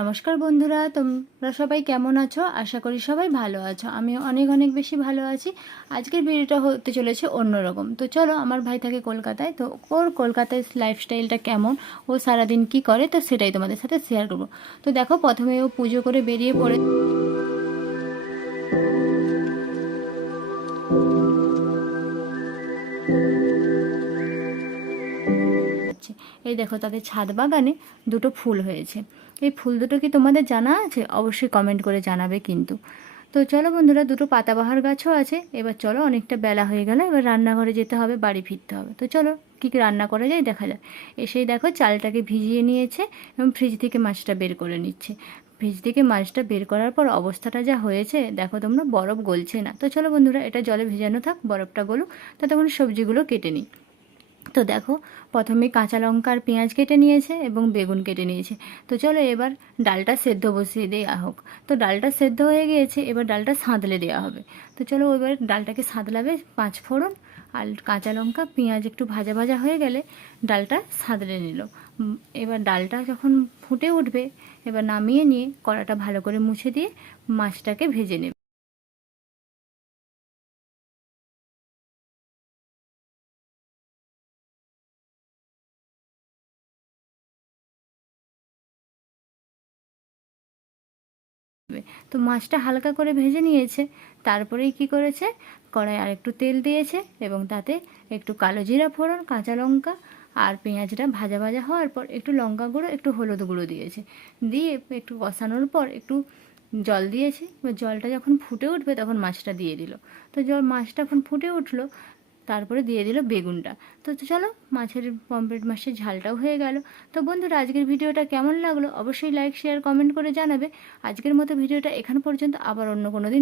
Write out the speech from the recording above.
নমস্কার বন্ধুরা, তোমরা সবাই কেমন আছো? আশা করি সবাই ভালো আছো। আমি অনেক অনেক বেশি ভালো আছি। আজকের ভিডিওটা হতে চলেছে অন্যরকম। তো চলো, আমার ভাই থাকে কলকাতায়, তো ওর কলকাতায় লাইফস্টাইলটা কেমন, ও সারাদিন কি করে, তো সেটাই তোমাদের সাথে শেয়ার করবো। তো দেখো, প্রথমে ও পুজো করে বেরিয়ে পড়ে এই দেখো, তাদের ছাদ বাগানে দুটো ফুল হয়েছে। এই ফুল দুটো কি তোমাদের জানা আছে? অবশ্যই কমেন্ট করে জানাবে কিন্তু। তো চলো বন্ধুরা, দুটো পাতাবাহার গাছও আছে। এবার চলো, অনেকটা বেলা হয়ে গেল, এবার রান্নাঘরে যেতে হবে, বাড়ি ফিরতে হবে। তো চলো, কী কী রান্না করা যায় দেখা যায়। এসেই দেখো, চালটাকে ভিজিয়ে নিয়েছে এবং ফ্রিজ থেকে মাছটা বের করে নিচ্ছে। ফ্রিজ থেকে মাছটা বের করার পর অবস্থাটা যা হয়েছে দেখো তোমরা, বরফ গলছে না। তো চলো বন্ধুরা, এটা জলে ভেজানো থাক, বরফটা গলুক, ততক্ষণ সবজিগুলো কেটে নিই। তো দেখো, প্রথমে কাঁচা লঙ্কা আর পেঁয়াজ কেটে নিয়েছে এবং বেগুন কেটে নিয়েছে। তো চলো, এবার ডালটা সেদ্ধ বসিয়ে দেওয়া হোক। তো ডালটা সেদ্ধ হয়ে গিয়েছে, এবার ডালটা সাঁতলে দেওয়া হবে। তো চলো, এবার ডালটাকে সাঁতলাবে, 5 ফোড়ন আর কাঁচা লঙ্কা পেঁয়াজ একটু ভাজা ভাজা হয়ে গেলে ডালটা সাঁতলে নিল। এবার ডালটা যখন ফুটে উঠবে, এবার নামিয়ে নিয়ে কড়াটা ভালো করে মুছে দিয়ে মাছটাকে ভেজে নেবে। তো মাছটা হালকা করে ভেজে নিয়েছে। তারপরেই কি করেছে, কড়াই আর একটু তেল দিয়েছে এবং তাতে একটু কালো জিরা ফোড়ন, কাঁচা লঙ্কা আর পেঁয়াজটা ভাজা ভাজা হওয়ার পর একটু লঙ্কা গুঁড়ো, একটু হলুদ গুঁড়ো দিয়েছে। দিয়ে একটু কষানোর পর একটু জল দিয়েছে। এবার জলটা যখন ফুটে উঠবে তখন মাছটা দিয়ে দিল। তো মাছটা যখন ফুটে উঠলো, তারপরে দিয়ে দিল বেগুনটা। তো চলো, মাছের পমফ্রেট মাছের ঝালটাও হয়ে গেল। তো বন্ধুরা, আজকের ভিডিওটা কেমন লাগলো অবশ্যই লাইক শেয়ার কমেন্ট করে জানাবে। আজকের মতো ভিডিওটা এখান পর্যন্ত, আবার অন্য কোনো দিন